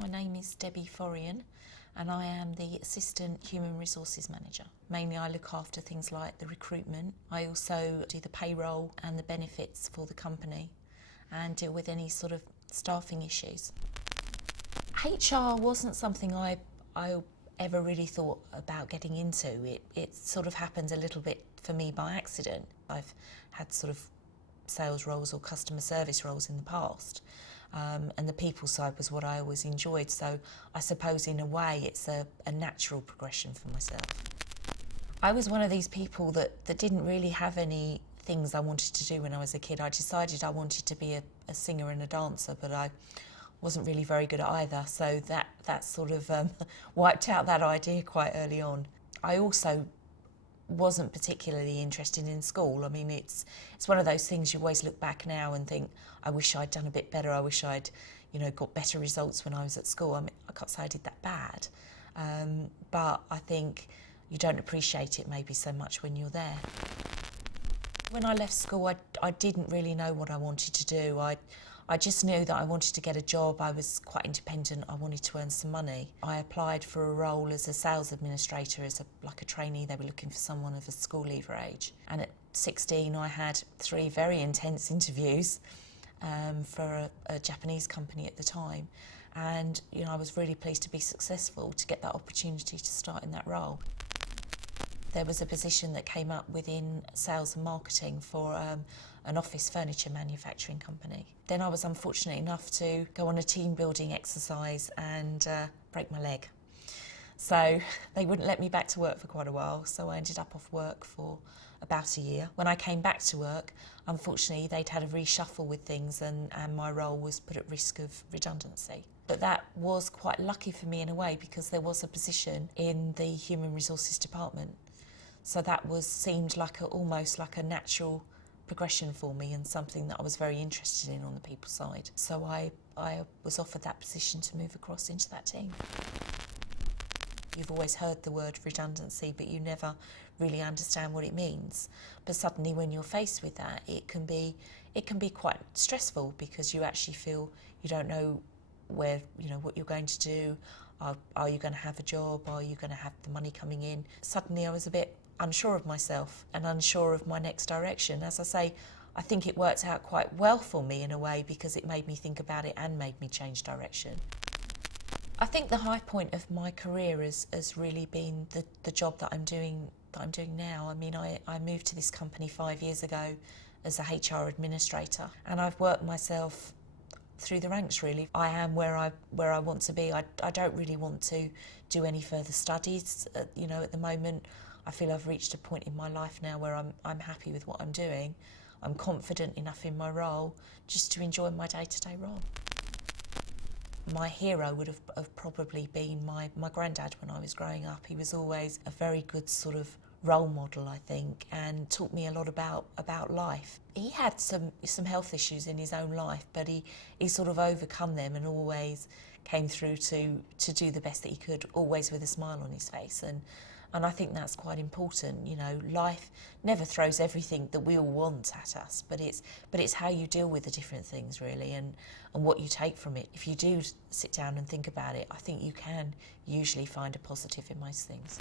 My name is Debbie Forian and I am the Assistant Human Resources Manager. Mainly I look after things like the recruitment. I also do the payroll and the benefits for the company and deal with any sort of staffing issues. HR wasn't something I ever really thought about getting into. It sort of happened a little bit for me by accident. I've had sort of sales roles or customer service roles in the past, and the people side was what I always enjoyed, so I suppose in a way it's a natural progression for myself. I was one of these people that didn't really have any things I wanted to do when I was a kid. I decided I wanted to be a singer and a dancer, but I wasn't really very good at either, so that sort of wiped out that idea quite early on. I also wasn't particularly interested in school. I mean, it's one of those things you always look back now and think, I wish I'd done a bit better, I wish I'd got better results when I was at school. I mean, I can't say I did that bad, but I think you don't appreciate it maybe so much when you're there. When I left school, I didn't really know what I wanted to do. I just knew that I wanted to get a job. I was quite independent. I wanted to earn some money. I applied for a role as a sales administrator, like a trainee. They were looking for someone of a school leaver age. And at 16, I had 3 very intense interviews for a Japanese company at the time. And I was really pleased to be successful to get that opportunity to start in that role. There was a position that came up within sales and marketing for an office furniture manufacturing company. Then I was unfortunate enough to go on a team building exercise and break my leg. So they wouldn't let me back to work for quite a while, so I ended up off work for about a year. When I came back to work, unfortunately they'd had a reshuffle with things and my role was put at risk of redundancy. But that was quite lucky for me in a way, because there was a position in the Human Resources Department. So that seemed like almost like a natural progression for me and something that I was very interested in on the people side. So I was offered that position to move across into that team. You've always heard the word redundancy, but you never really understand what it means. But suddenly when you're faced with that, it can be quite stressful, because you actually feel you don't know what you're going to do. Are you going to have a job? Are you going to have the money coming in? Suddenly I was a bit unsure of myself and unsure of my next direction. As I say, I think it worked out quite well for me in a way, because it made me think about it and made me change direction. I think the high point of my career has really been the job that I'm doing now. I mean, I moved to this company 5 years ago as a HR administrator, and I've worked myself through the ranks really. I am where I want to be. I don't really want to do any further studies. At the moment, I feel I've reached a point in my life now where I'm happy with what I'm doing. I'm confident enough in my role just to enjoy my day-to-day role. My hero would have probably been my granddad when I was growing up. He was always a very good sort of role model, I think, and taught me a lot about life. He had some health issues in his own life, but he sort of overcome them and always came through to do the best that he could, always with a smile on his face. And I think that's quite important. Life never throws everything that we all want at us, but it's how you deal with the different things really, and what you take from it. If you do sit down and think about it, I think you can usually find a positive in most things.